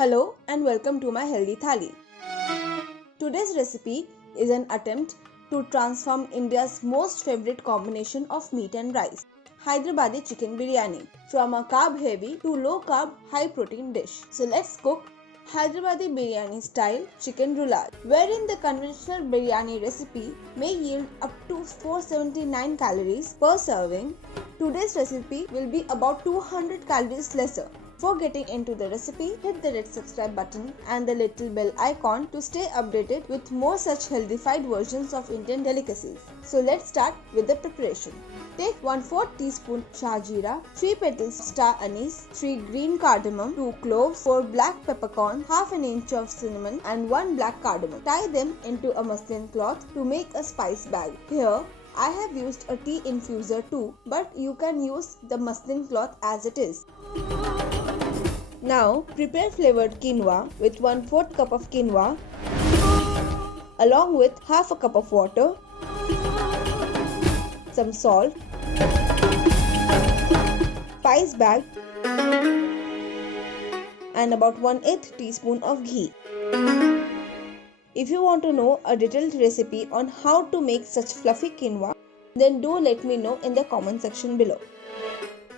Hello and welcome to my healthy thali. Today's recipe is an attempt to transform India's most favorite combination of meat and rice, Hyderabadi chicken biryani, from a carb heavy to low carb high protein dish. So let's cook Hyderabadi biryani style chicken roulade, wherein the conventional biryani recipe may yield up to 479 calories per serving. Today's recipe will be about 200 calories lesser. Before getting into the recipe, hit the red subscribe button and the little bell icon to stay updated with more such healthified versions of Indian delicacies. So let's start with the preparation. Take 1/4 teaspoon shah jeera, 3 petals star anise, 3 green cardamom, 2 cloves, 4 black peppercorns, half an inch of cinnamon and 1 black cardamom. Tie them into a muslin cloth to make a spice bag. Here, I have used a tea infuser too, but you can use the muslin cloth as it is. Now, prepare flavored quinoa with 1/4 cup of quinoa along with half a cup of water, some salt, spice bag and about 1/8 teaspoon of ghee. If you want to know a detailed recipe on how to make such fluffy quinoa, then do let me know in the comment section below.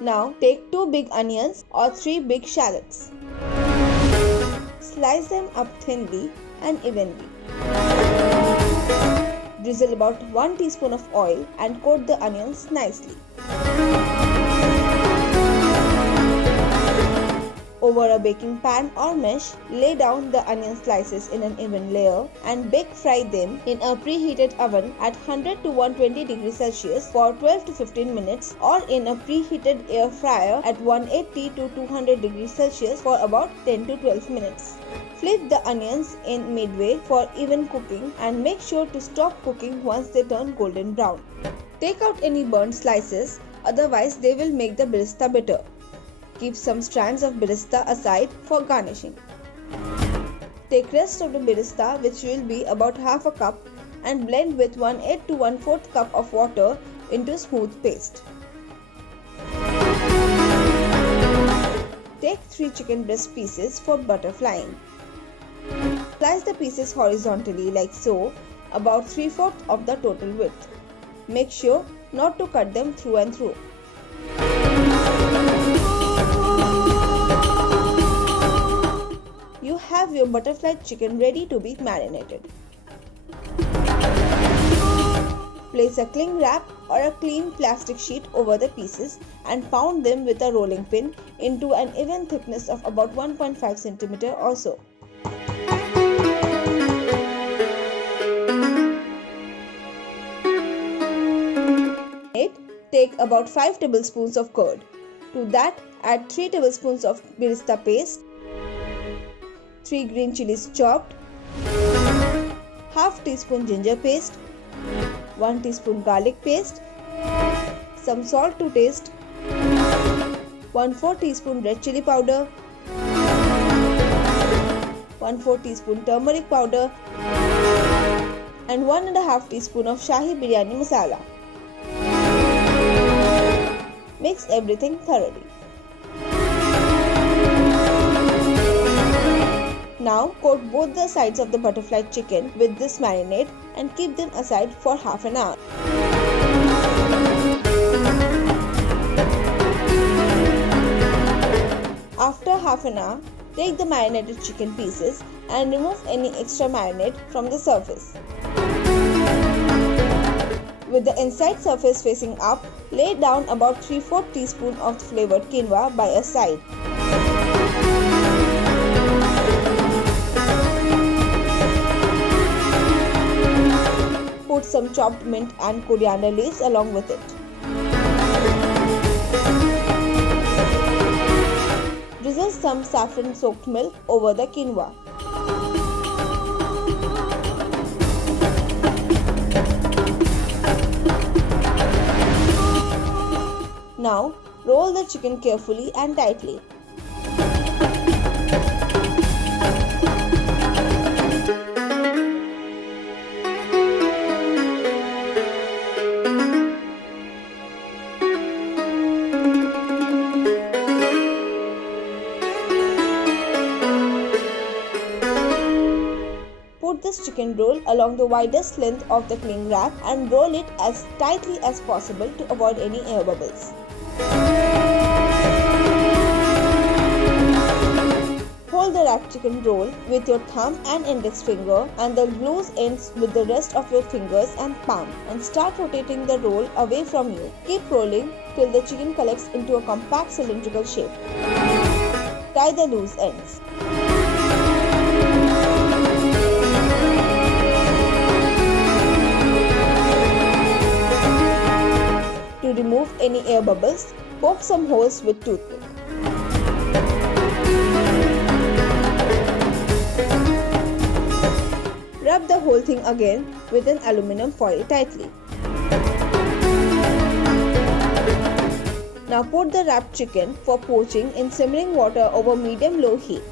Now take 2 big onions or 3 big shallots. Slice them up thinly and evenly. Drizzle about 1 teaspoon of oil and coat the onions nicely. Over a baking pan or mesh, lay down the onion slices in an even layer and bake fry them in a preheated oven at 100 to 120 degrees Celsius for 12 to 15 minutes or in a preheated air fryer at 180 to 200 degrees Celsius for about 10 to 12 minutes. Flip the onions in midway for even cooking and make sure to stop cooking once they turn golden brown. Take out any burnt slices, otherwise they will make the birista bitter. Keep some strands of birista aside for garnishing. Take rest of the birista, which will be about half a cup, and blend with 1/8 to 1/4 cup of water into smooth paste. Take 3 chicken breast pieces for butterflying. Slice the pieces horizontally like so, about 3/4 of the total width. Make sure not to cut them through and through. You have your butterfly chicken ready to be marinated. Place a cling wrap or a clean plastic sheet over the pieces and pound them with a rolling pin into an even thickness of about 1.5 cm or so. Take about 5 tablespoons of curd. To that, add 3 tablespoons of birista paste, 3 green chilies chopped, half teaspoon ginger paste, 1 teaspoon garlic paste, some salt to taste, 1/4 teaspoon red chili powder, 1/4 teaspoon turmeric powder and 1.5 teaspoon of Shahi biryani masala. Mix everything thoroughly. Now coat both the sides of the butterfly chicken with this marinade and keep them aside for half an hour. After half an hour, take the marinated chicken pieces and remove any extra marinade from the surface. With the inside surface facing up, lay down about 3/4 teaspoon of flavored quinoa by a side. Put some chopped mint and coriander leaves along with it. Drizzle some saffron soaked milk over the quinoa. Now, roll the chicken carefully and tightly. Put this chicken roll along the widest length of the cling wrap and roll it as tightly as possible to avoid any air bubbles. Hold the wrapped chicken roll with your thumb and index finger and the loose ends with the rest of your fingers and palm and start rotating the roll away from you. Keep rolling till the chicken collects into a compact cylindrical shape. Tie the loose ends. To remove any air bubbles, poke some holes with toothpick. Rub the whole thing again with an aluminum foil tightly. Now put the wrapped chicken for poaching in simmering water over medium-low heat.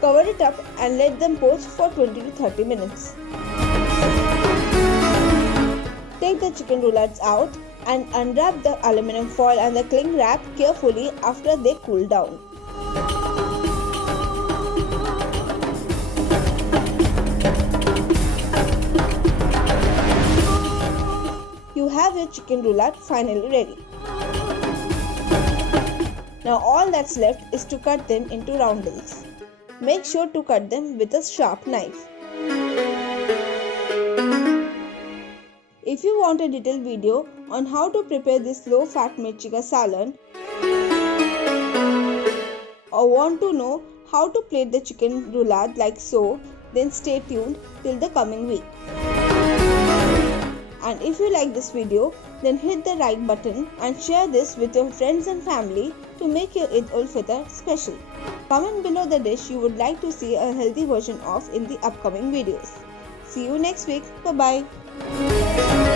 Cover it up and let them poach for 20 to 30 minutes. Take the chicken roulades out and unwrap the aluminum foil and the cling wrap carefully after they cool down. You have your chicken roulade finally ready. Now all that's left is to cut them into roundels. Make sure to cut them with a sharp knife. If you want a detailed video on how to prepare this low-fat mirchika salan or want to know how to plate the chicken roulade like so, then stay tuned till the coming week. And if you like this video, then hit the like button and share this with your friends and family to make your Eid ul-Fitr special. Comment below the dish you would like to see a healthy version of in the upcoming videos. See you next week. Bye-bye.